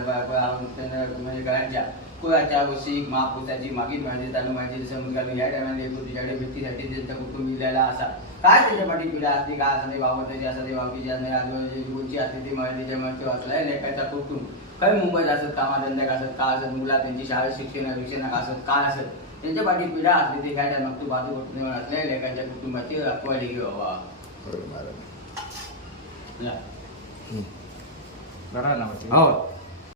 म्हणजे घरांच्या कुळाच्या वशीक महापुरुषाची मागील माहिती तालु माहिती समुद्राला या टायमाला येतो तिच्याकडे व्यक्तीसाठी त्यांचा कुटुंब लिहिलेला असा काय त्याच्या पाठी पिढा असते काय असं ते वावरताची असं ते वावकीची असं आजूबाजूची गुरुची असते ती माहिती त्याच्यामुळे वाचलाय लेखाचा कुटुंब काय मुंबईत असत कामाधंद्याक असत का असत मुला त्यांची शाळेत शिक्षणाक असत काय असत त्यांच्या पाठी पिढा असते ते काय मग तू बाजू कुटुंब असल्या लेखाच्या कुटुंबाची अखवाडी घेऊ बाबा बरं ना हो